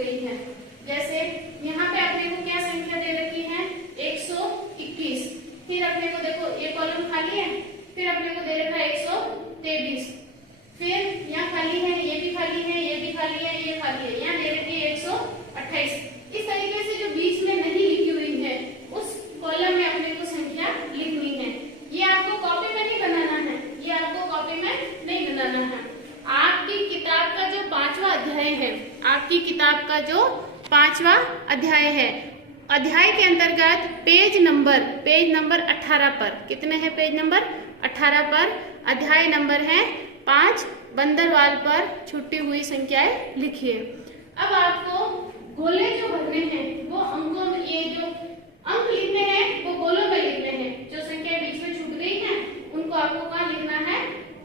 गई है। जैसे यहाँ पे अपने को क्या संख्या दे रखी है 121, फिर अपने को देखो ये कॉलम खाली है, फिर अपने को दे रखा है 123, फिर यहाँ खाली है, ये भी खाली है, ये भी खाली है, ये खाली है, यहाँ दे रखी है 128। इस तरीके से जो बीच में नहीं लिखी हुई है उस कॉलम में अपने को संख्या लिखनी है। ये आपको कॉपी में नहीं बनाना है, ये आपको कॉपी में नहीं बनाना है। आपकी किताब का जो 5वां अध्याय है, आपकी किताब का जो 5वां अध्याय है, अध्याय के अंतर्गत पेज नंबर 18 पर, कितने हैं पेज नंबर 18 पर, अध्याय नंबर है 5, बंदरवाल पर छुट्टी हुई संख्याएं लिखिए। अब आपको गोले जो भरने हैं वो अंकों में, ये जो अंक लिखने हैं वो गोलों में लिखने हैं। जो संख्या बीच में छूट गई है उनको आपको कहाँ लिखना है,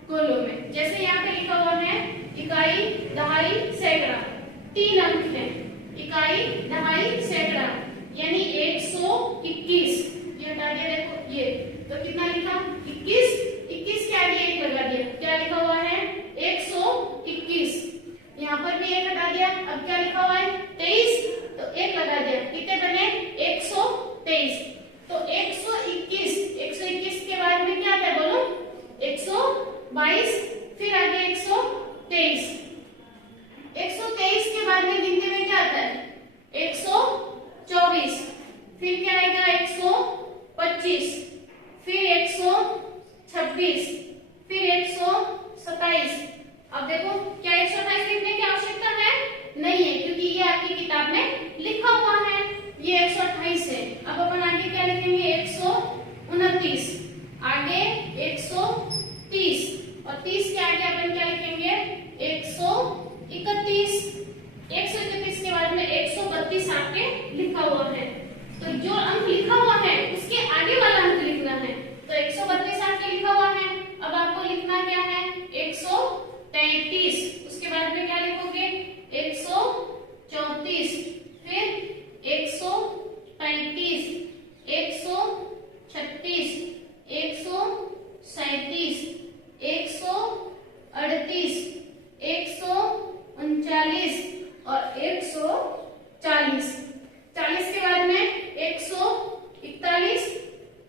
गोलों में। जैसे यहाँ पे लिखा हुआ है इकाई, दहाई, सैकड़ा, 3 अंक है, इकाई, दहाई, सैकड़ा, यानी 121। ये हटा दिया, देखो ये तो कितना लिखा 21, 21 के आगे 1 लगा दिया, क्या लिखा हुआ है 121। यहाँ पर भी 1 हटा दिया, अब क्या लिखा हुआ है 23, तो 1 लगा दिया, कितने बने 123। तो 121 के बाद में क्या आता है बोलो 122, फिर आगे 123। 123 के बाद में गिनते में क्या आता है 124, फिर क्या आएगा 125, फिर 126, फिर 127। अब देखो क्या 128 लिखने की आवश्यकता है नहीं है, क्योंकि ये आपकी किताब में लिखा हुआ है, ये 128 है। अब अपन आगे क्या लिखेंगे 129, आगे 130, और 30 के आगे अपन क्या लिखेंगे 131। 131 के बाद में 132 आपके लिखा हुआ है, तो जो अंक लिखा हुआ है उसके आगे वाला अंक लिखना है। तो 132 आपके लिखा हुआ है, अब आपको लिखना क्या है 133, उसके बाद में क्या लिखोगे 134, फिर 135, 136, 137, 138, 139 और 140। 40 के बाद में 141,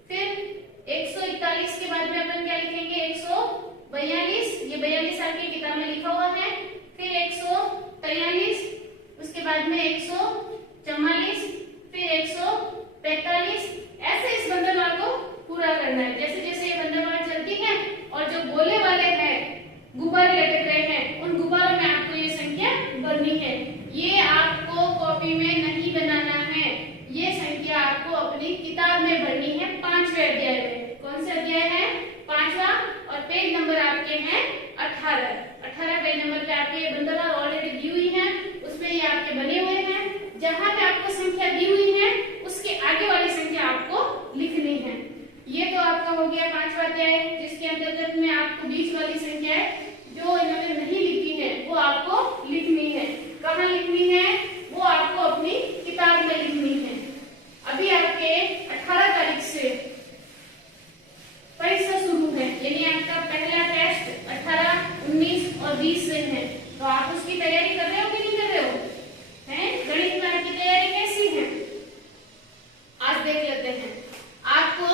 फिर 141 के बाद में अपन क्या लिखेंगे 142, ये 42 आपकी किताब में लिखा हुआ है, फिर 143, उसके बाद में 144, फिर 145। ऐसे इस बंदरवाल को पूरा करना है। जैसे जैसे ये बंदरवाल चलती है और जो गोले वाले हैं गुब्बारे लटक रहे हैं, उन गुब्बारों में आपको ये संख्या भरनी है। ये आपको कॉपी में नहीं बनाना है, ये संख्या आपको अपनी किताब में भरनी है 5वें अध्याय में। कौन से अध्याय है 5वां, और पेज नंबर आपके हैं 18 पेज नंबर पे आपके ये बंदरवाल ऑलरेडी दी हुई है, उसमें ये आपके बने हुए हैं। जहां पे आपको संख्या दी हुई है उसके आगे वाली संख्या आपको लिखनी है। ये तो आपका हो गया 5वां अध्याय, जिसके अंतर्गत में आपको बीच वाली संख्या जो इन्होंने नहीं लिखी है वो आपको लिखनी है। कहाँ लिखनी है, वो आपको अपनी किताब में लिखनी है। अभी आपके 18 तारीख से परीक्षा शुरू है, यानी आपका पहला टेस्ट 18, 19 और 20 से है, तो आप उसकी तैयारी कर रहे हो कि नहीं कर रहे हो? हैं? गणित में आपकी तैयारी कैसी है? आज देख लेते हैं। आपको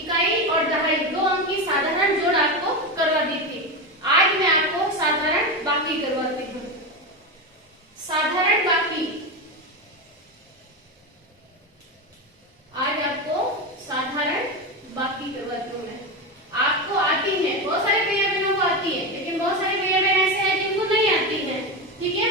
इकाई और दहाई 2 अंक की साधारण जोड़ आपको करवा दी थी, आज मैं आपको साधारण बाकी करवाती हूँ। साधारण बाकी, आज आपको साधारण बाकी करवाती हूँ मैं। आपको आती है, बहुत सारे भैया बहनों को आती है, लेकिन बहुत सारे भैया बहन ऐसे हैं जिनको नहीं आती है, ठीक है।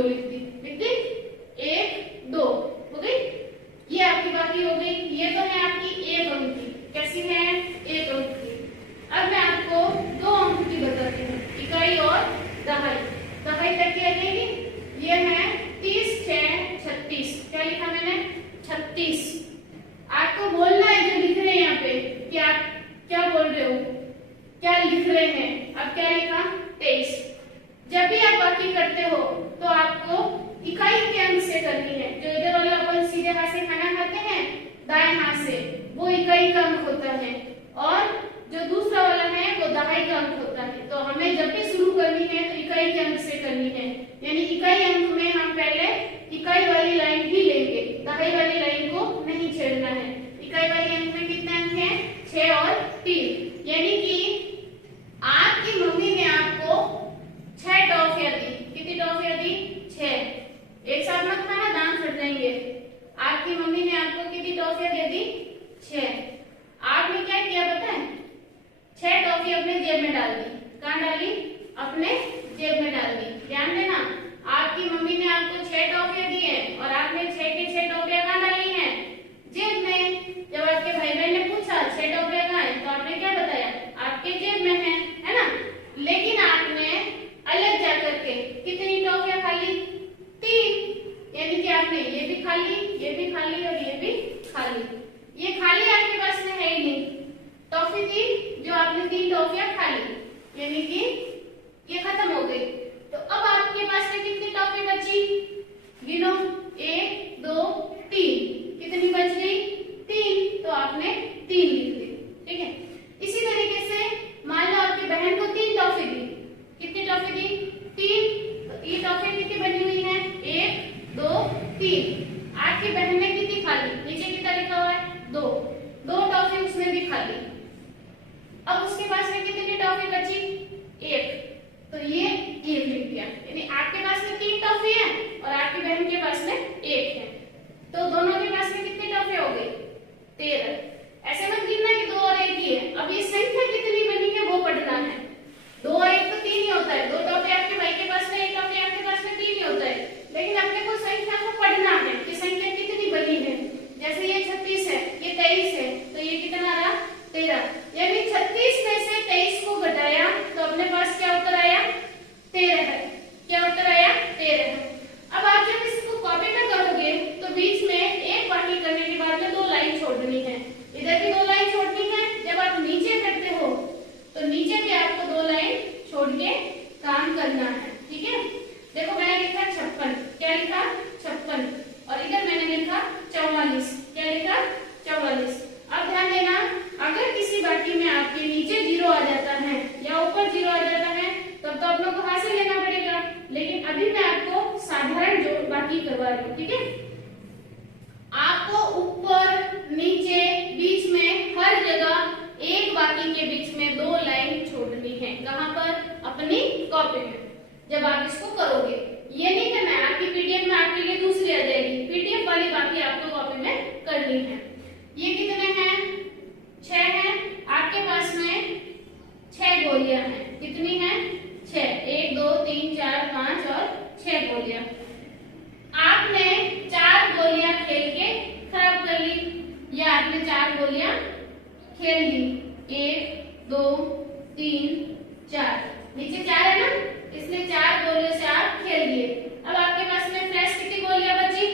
2 लिख दी, 1 2 हो गई। ये आपकी बाकी हो गई। ये तो है आपकी 1 अंक की, कैसी है 1 अंक की। अब मैं आपको 2 अंक की बताती हूँ, इकाई और दहाई। दहाई तक क्या लगेगी, ये है 30 6 36, क्या लिखा मैंने 36। आपको बोलना है जो लिख रहे हैं यहाँ पे कि आप क्या बोल रहे हो, क्या लिख रहे हैं। अब क्या लिखा 23। जब भी आप बाकी करते हो तो आपको इकाई के अंक से करनी है। जो इधर वाला अपन सीधे हाथ से खाना खाते हैं दाएं हाथ से, वो इकाई का अंक होता है, और जो दूसरा वाला है वो दहाई का अंक होता है। तो हमें जब भी शुरू करनी है तो इकाई के अंक से करनी है, यानी इकाई अंक में हम पहले इकाई वाली लाइन ही लेंगे, दहाई वाली लाइन को नहीं छेड़ना है। इकाई वाली अंक में कितने अंक हैं 6 और 3, यानी कि आपकी मम्मी ने आपको 6 टॉफियां दी। कितनी टॉफियां दी 6। एक साथ मत खाना, दांत फट जाएंगे। आपकी मम्मी ने आपको कितनी टॉफियां दे दी 6। आपने क्या किया पता है, 6 टॉफी अपने जेब में डाल दी। कहाँ डाली, अपने जेब में डाल दी। ध्यान देना, आपकी मम्मी ने आपको 6 टॉफियां दी है और आपने 6 के 6 टॉफियां कहाँ डाली हैं, जेब में। जब आपके भाई बहन ने पूछा 6 टॉफियां कहाँ है, तो आपने क्या बताया, आपके जेब में है ना। लेकिन आपने अलग जाकर के कितनी टॉफियां खा ली 3, यानी कि आपने ये भी खा ली, ये भी खा ली और ये भी खा ली। ये खाली आपके पास में है ही नहीं, टॉफी थी जो आपने 3 टॉफियां खा ली, यानी कि ये खत्म हो गई। तो अब आपके पास में कितनी टॉफी बची, गिनो 1 2 3, कितनी बच गई 3, तो आपने 3 लिख दी। ठीक है, इसी तरीके से मान लो आपकी बहन को 3 टॉफी दी। कितनी टॉफी दी 3, तो ये टॉफी कितनी बनी हुई है 1 2 3। आपकी बहन ने कितनी खा ली, नीचे कितना लिखा हुआ है 2 टॉफी उसने भी खा ली। अब उसके पास में कितनी टॉफी बची 1, तो ये 1 लिख दिया, यानी आपके पास में 3 टॉफी है और आपकी बहन के पास में 1 है, तो दोनों के पास में कितनी टॉफी हो गई 13। ऐसे मत गिनना कि 2 और 1 ही है, अब ये संख्या कितनी बनी है वो पढ़ना है। 2 और 1 तो 3 ही होता है, 2 टॉफी आपके भाई के पास में, 1 टॉफी आपके पास में, 3 ही होता है। लेकिन अपने को संख्या को पढ़ना है कि संख्या कितनी बनी है। जैसे ये 36 है, ये 23 है, तो ये कितना रहा 13, यानी 36 में से 23 को घटाया तो अपने पास क्या उत्तर आया 13 है। क्या उत्तर आया 13 है। अब आप जब इसको कॉपी में करोगे तो बीच में एक बाकी करने के बाद में 2 लाइन छोड़नी है, इधर भी 2 लाइन छोड़नी है। जब आप नीचे करते हो तो नीचे भी आपको 2 लाइन छोड़ के काम करना है। ठीक है, देखो मैंने लिखा 56, क्या लिखा 56, और इधर मैंने लिखा 44, क्या लिखा 44। अब ध्यान देना, अगर किसी बाकी में आपके नीचे 0 आ जाता है या ऊपर 0 आ जाता है तब तो आप लोग को हाथ से लेना पड़ेगा, लेकिन अभी मैं आपको साधारण जोड़ बाकी करवा रही हूँ। ठीक है, आपको ऊपर नीचे बीच में हर जगह एक बाकी के बीच में 2 लाइन छोड़नी है। कहाँ पर, अपनी कॉपी में। जब आप इसको करोगे, ये नहीं करना है आपकी पीडीएफ में आपके लिए दूसरी आ जाएगी, पीडीएफ वाली बाकी आपको कॉपी में करनी है। ये कितने हैं 6 है, आपके पास में 6 गोलियां हैं। कितनी हैं 6, 1 2 3 4 5 और 6 गोलियां। आपने 4 गोलियां खेल के खराब कर ली, या आपने 4 गोलियां खेल ली, 1 2 3 4, नीचे 4 है ना, इसलिए 4 गोलियों से आप खेल लिए। अब आपके पास में फ्रेश कितनी गोलियां बची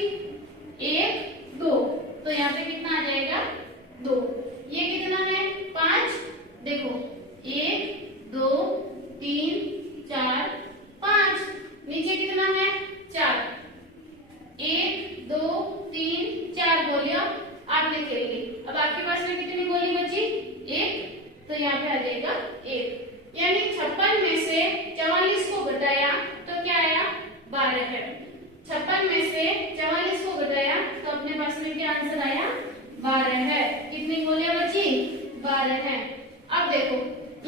1 2, तो यहाँ पे कितना आ जाएगा 2। ये कितना है 5, देखो 1 2 3 4 5, नीचे कितना है 4, 1 2 3 4 गोलियां आपने खेल ली। अब आपके पास में कितनी गोली बची 1, तो यहाँ पे आ जाएगा 1, यानी 56 में से 44 को घटाया तो क्या आया 12 है। 56 में से 44 को घटाया तो अपने पास में क्या आंसर आया 12 है। कितनी गोलियां बची 12 है। अब देखो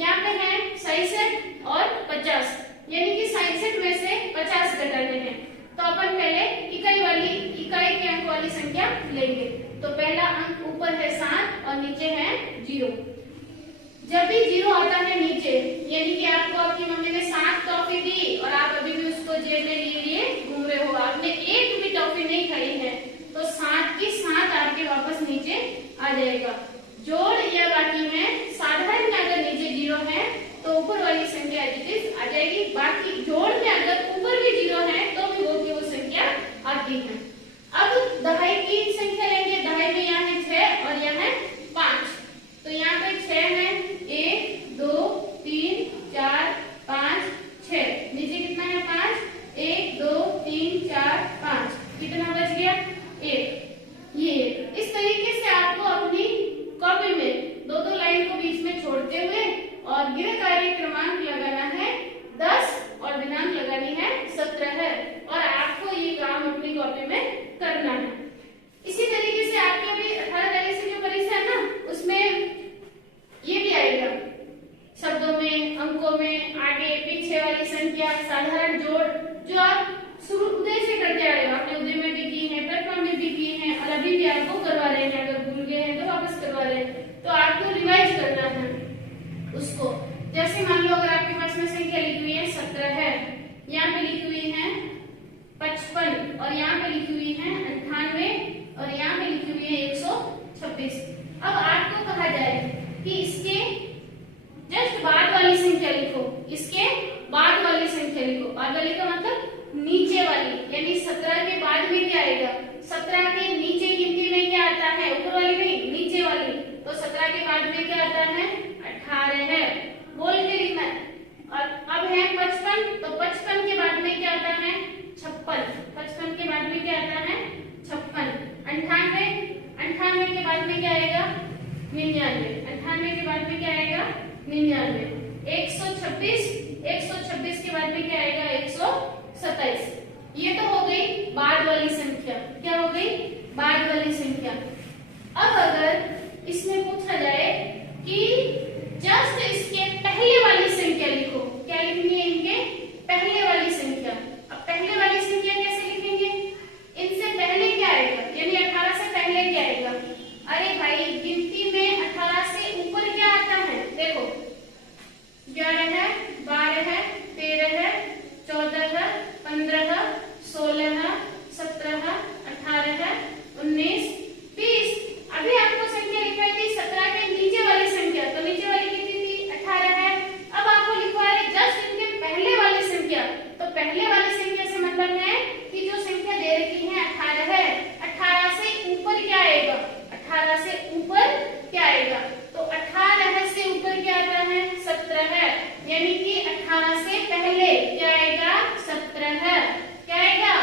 यहाँ पे है 67 और 50, यानी कि 67 में से 50 घटाने हैं, तो अपन पहले इकाई के अंक वाली संख्या लेंगे। तो पहला अंक ऊपर है 7 और नीचे है 0। जब भी 0 आता है नीचे, यानी कि आपको आपकी मम्मी ने 7 टॉफी दी और आप अभी भी उसको जेब में लिए घूम रहे वापस नीचे आ जाएगा। जोड़ या बाकी में साधारण में अगर नीचे 0 है तो ऊपर वाली संख्या एज इट इज आ जाएगी। बाकी जोड़ में अगर ऊपर भी 0 है तो भी वो की वो संख्या आती है। अब दहाई की संख्या लेंगे। दहाई में यहाँ है 6 और यहाँ है 5। तो यहाँ पे 6 है, 1 2 3 4 5 6। नीचे कितना है 5, 1 2 3 4 5। कितना बच गया 1। ये इस तरीके से आपको अपनी कॉपी में दो दो लाइन को बीच में छोड़ते हुए और गृहकार्य क्रमांक लगाना है 10 और दिनांक लगानी है 17 और आपको ये काम अपनी कॉपी में करना है। इसी तरीके से आपके अभी 18 तारीख से जो परीक्षा है ना उसमें ये भी आएगा, शब्दों में, अंकों में, आगे पीछे वाली संख्या, साधारण जोड़, जो आप शुरू उदय से करते आ रहे हो। आपने उदय में भी की है, प्रथम में भी की है और अभी भी आपको करवा रहे हैं। अगर भूल गए हैं तो वापस करवा रहे हैं। तो आपको रिवाइज करना है उसको। जैसे मान लो अगर आपके पास में संख्या लिखी हुई है 17 है, यहाँ पे लिखी हुई है 55 और यहाँ पे लिखी हुई है 98 और यहाँ पे लिखी हुई है 126। अब आपको कहा जाए कि इसके जस्ट बाद वाली संख्या लिखो, इसके बाद वाली संख्या लिखो। बाद वाली का मतलब नीचे वाली, यानी 17 के बाद में क्या आएगा, 17 के नीचे गिनती में क्या आता है, ऊपर वाली नहीं नीचे वाली। तो 17 के बाद में क्या आता है 18 है, बोल के लिखना है। और अब है 55, तो 55 के बाद में क्या आता है 56। 55 के बाद में क्या आता है 56। 98, 98 के बाद में क्या आएगा 99। 98 के बाद में क्या आएगा 99। 126, 126 के बाद में क्या आएगा 127। ये तो हो गई बाद वाली संख्या। क्या हो गई बाद वाली संख्या। अब अगर इसमें पूछा जाए कि जस्ट इसके पहले वाली संख्या लिखो, क्या लिखनी है इनके पहले वाली संख्या। अब पहले वाली संख्या कैसे लिखेंगे, इनसे पहले क्या आएगा, यानी 18 से पहले क्या आएगा। अरे भाई गिनती में 18 से ऊपर क्या आता है, देखो 11 है, 12 है, 13 है, 14 है, 15, 16, 17, 18, 19, 20। अभी आपको संख्या लिखाई थी 17 के नीचे वाली संख्या, तो नीचे वाली कितनी थी 18 है। अब आपको लिखवा है जस्ट इनके पहले वाली संख्या। तो पहले वाली संख्या से मतलब है कि जो संख्या दे रखी है 18 है, 18 से ऊपर क्या आएगा, 18 से ऊपर क्या आएगा। तो 18 से ऊपर क्या आता है 17 है, यानी कि 18 से पहले क्या आएगा 17 है। क्या आएगा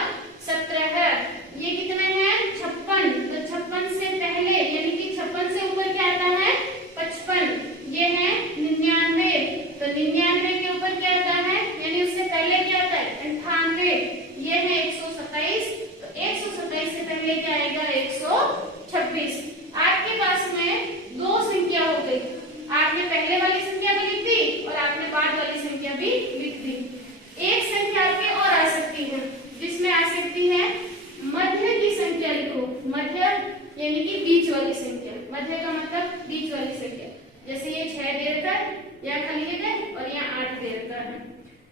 17 है। ये कितने हैं 56, तो 56 से पहले यानी कि 56 से ऊपर क्या आता है 55। ये है 99, तो 99 के ऊपर क्या आता है, यानी उससे पहले क्या आता है 98। ये है 127, तो 127 से पहले क्या आएगा 126। आपके पास में दो संख्या हो गई, आपने पहले वाली संख्या भी लिख दी और आपने बाद वाली संख्या भी लिख दी। एक संख्या आपके और आ सकती है, जिसमें आ सकती है मध्य की संख्या लिखो। मध्य यानी कि बीच वाली संख्या। मध्य का मतलब बीच वाली संख्या। जैसे ये 6 दे रखा है, यहाँ खाली जगह है और यहाँ 8 दे रखा है।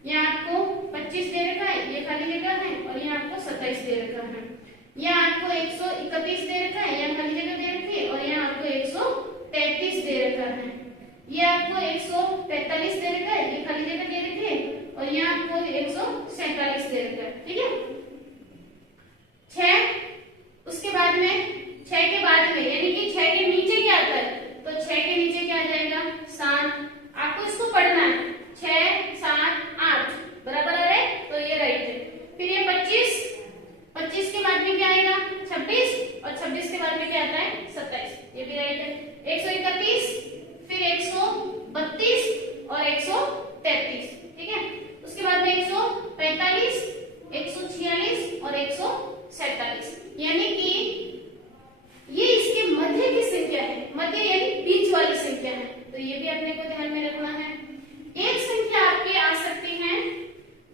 यहाँ आपको 25 दे रखा है, ये खाली जगह है और यहाँ आपको 27 दे रखा है। यहाँ आपको 131 दे रखा है, यहाँ खाली जगह दे रखी है और यहाँ आपको 133 दे रखा है। ये आपको 145 दे रखा है, ये खाली जगह दे रखी है और यहाँ आपको 147 दे रखा है। ठीक है 6, उसके बाद में 6 के बाद में यानी कि 6 के नीचे क्या आता है, तो 6 के नीचे क्या आ जाएगा 7। आपको इसको पढ़ना है 6 7 8 बराबर आ रहे, तो ये राइट है। फिर ये 25, 25 के बाद में क्या आएगा 26 और 26 के बाद में क्या आता है 27, ये भी राइट है। 131, फिर 132 और 133। ठीक है उसके बाद में 145, 146 और 147, यानी कि ये इसके मध्य की संख्या है। मध्य यानी बीच वाली संख्या है, तो ये भी अपने को ध्यान में रखना है। एक संख्या आपकी आ सकती है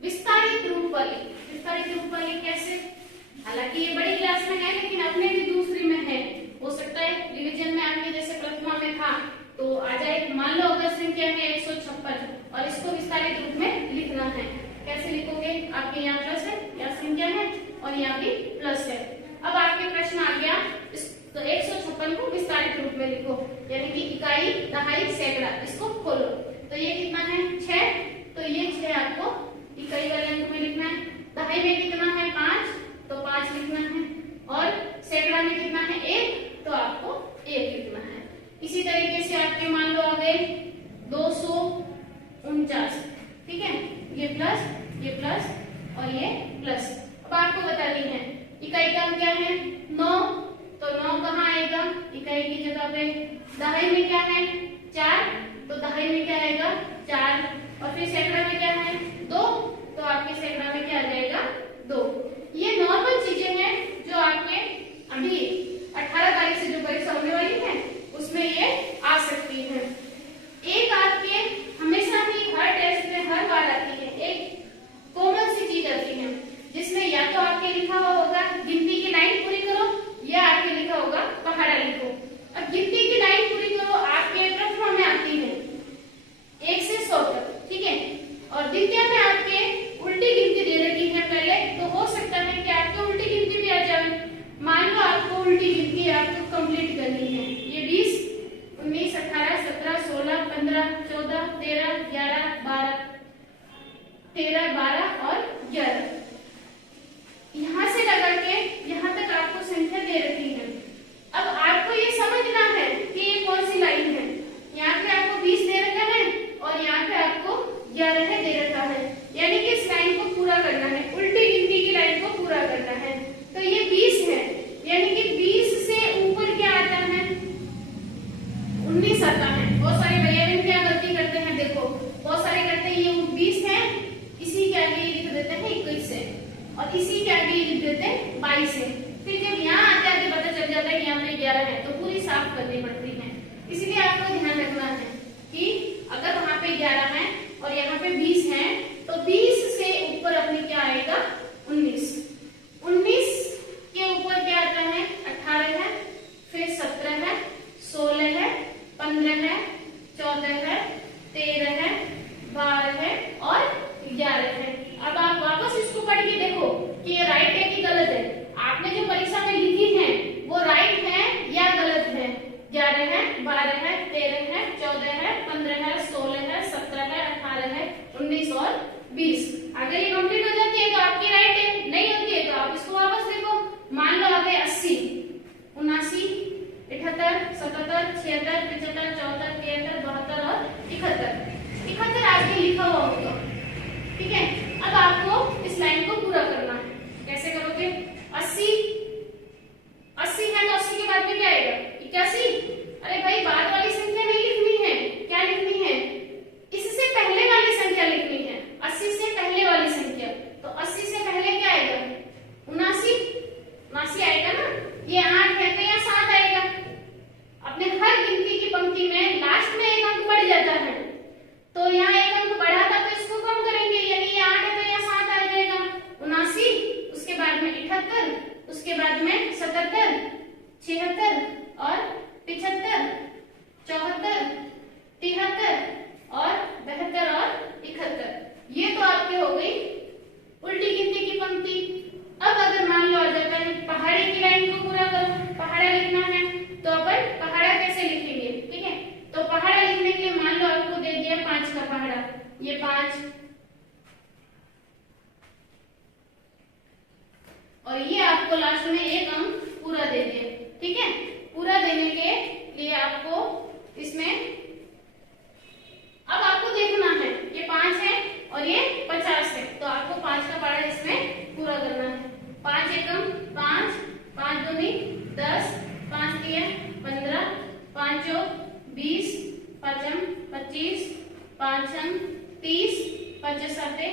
विस्तारित रूप वाली। विस्तारित रूप वाली कैसे, हालांकि ये बड़ी क्लास में है लेकिन अपने भी दूसरी में है, हो सकता है रिवीजन में आपके जैसे प्रथमा में था तो आ जाए। मान लो अगर संख्या है 156 और इसको विस्तारित रूप में लिखना है, कैसे लिखोगे, आपके यहाँ प्लस है, यहाँ संख्या है और यहाँ भी प्लस है। अब आपके प्रश्न आ गया तो 156 विस्तारित रूप में लिखो, यानी कि इकाई, दहाई, सैकड़ा, इसको खोलो। तो ये कितना है 6, तो ये 6 आपको इकाई वाले अंक में लिखना है। दहाई में कितना है 5, तो 5 लिखना है। और सैकड़ा में कितना है 1, तो आपको 1 लिखना है। इसी तरीके से आपके मान लो आ गए 249, ठीक है, ये प्लस और ये प्लस। अब आपको बतानी है इकाई का क्या है 9, तो 9 कहाँ आएगा इकाई की जगह पे। दहाई में क्या है 4, तो दहाई में क्या आएगा 4। और फिर सैकड़ा में क्या है 2, तो आपके सैकड़ा में क्या आ जाएगा 2। ये नॉर्मल चीजें हैं जो आपके अभी 18 तारीख से जो परीक्षा होने वाली है उसमें ये आ सकती है। एक आपके हमेशा ही हर टेस्ट में हर बार आती है, एक कॉमन सी चीज आती है जिसमें या तो आपके लिखा हुआ होगा गिनती की लाइन पूरी करो, या आपके लिखा होगा पहाड़ा लिखो। अब गिनती की लाइन पूरी करो आपके प्रथमा में आती है 1 से 100 तक, ठीक है, और द्वितीय में आपके उल्टी गिनती दे रखी है पहले, तो हो सकता है कि आपको उल्टी गिनती भी आ जाए। मान लो आपको उल्टी गिनती आपको कंप्लीट करनी है, ये 20, 19, 18, 17, 16, 15, 14, 13, 11, 12, 13, 12 और 11, यहां से लगा के यहां तक आपको संख्या दे रखी है। अब आपको ये समझना है कि ये कौन सी लाइन है। यहाँ पे आपको 20 दे रखा है और यहाँ पे आपको 11 दे रखा है, यानी कि इस लाइन को पूरा करना है, उल्टी गिनती की लाइन को पूरा करना है। तो ये 20 है, यानी कि 20 से ऊपर क्या आता है 19 आता है। बहुत सारे भैया बहन क्या गलती करते हैं, देखो बहुत सारे करते हैं ये 20 है, इसी के आगे लिख देते हैं 21 है, और इसी के आगे लिख देते हैं 22 है। फिर जब यहाँ आते आते पता चल जाता है कि यहाँ पे 11 है, तो पूरी साफ करनी पड़ती है। इसलिए आपको ध्यान रखना है कि अगर वहां पे 11 है और यहाँ पे 20 है, तो 20 से ऊपर अपने क्या आएगा 19, 19 के ऊपर क्या आता है 18 है, फिर 17 है, 16 है, 15 है, 14 है, 13 है, 12 है और 11 है। अब आप वापस इसको पढ़ के देखो कि ये राइट है कि गलत है। आपने जो परीक्षा में लिखी है वो राइट है या गलत है। 11 है, 12 है, 13 है, 14 है, 15 है, 16 है, 17 है, 18 है, 19 और 20। अगर ये कंप्लीट हो जाती है तो आपकी राइट है, नहीं होती है तो आप इसको वापस देखो। मान लो आ गए 80, 79, 78, 77, 76, 75, 74, 73, 72 और 71 आपके लिखा हुआ होगा, ठीक है। अब आपको इस लाइन को पूरा करना है। कैसे करोगे 80 है तो 80 के बाद में क्या आएगा 81। अरे भाई बाद वाली संख्या नहीं लिखनी है, क्या लिखनी है इससे पहले वाली संख्या लिखनी है, 80 से पहले वाली संख्या। तो 80 से पहले क्या आएगा 79 आएगा ना, ये 8 है तो यहाँ 7 आएगा। अपने हर गिनती की पंक्ति में लास्ट में एक अंक बढ़ जाता है, तो यहाँ एक अंक बढ़ा था तो इसको कम करेंगे, यानी ये 8 है तो यहाँ 7 आ जाएगा 79, उसके बाद में 78, उसके बाद में 77, 76 और 75, 74, 73 और 72 और 71। ये तो आपके हो गई उल्टी गिनती की पंक्ति। अब अगर मान लो आ जाता है पहाड़ी की लाइन को पूरा करो, पहाड़ा लिखना है तो अपन पहाड़ा कैसे लिखेंगे, ठीक है। तो पहाड़ा लिखने के लिए मान लो आपको दे दिया 5 का पहाड़ा, ये 5 और ये आपको लास्ट में एक अंक पूरा दे दिया, ठीक है। पूरा देने के लिए आपको इसमें अब आपको देखना है ये 5 है और ये 50 है, तो आपको 5 का पहाड़ा इसमें पूरा करना है। 5 एकम 5, 5 दूनी 10, 5 3 15, 5 चौक 20, 5 25, 5 30, 5 7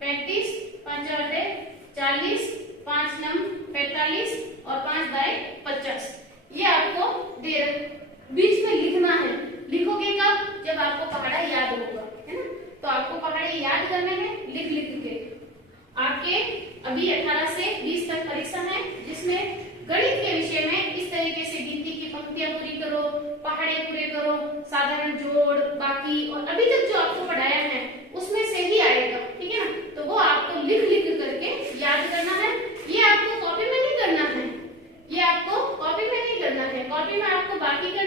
35, 5 8 40, 5 9 45 और 5 दाई 50। ये आपको दे बीच में लिखना है। लिखोगे कब, जब आपको पहाड़ा याद होगा, है ना। तो आपको पहाड़े याद करने हैं लिख लिख के। आपके अभी 18 से 20 तक परीक्षा है, जिसमें गणित के विषय में इस तरीके से गिनती की पंक्तियां पूरी करो, पहाड़े पूरे करो, साधारण जोड़, बाकी और अभी तक जो आपको पढ़ाया है उसमें से ही आएगा, ठीक है ना। तो वो आपको लिख लिख करके याद करना है। ये आपको कॉपी में नहीं करना है, ये आपको कॉपी में नहीं करना है। कॉपी में आपको बाकी का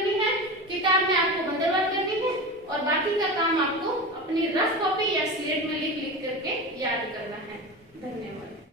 काम है आपको बंदरवाल करनी है और बाकी का काम आपको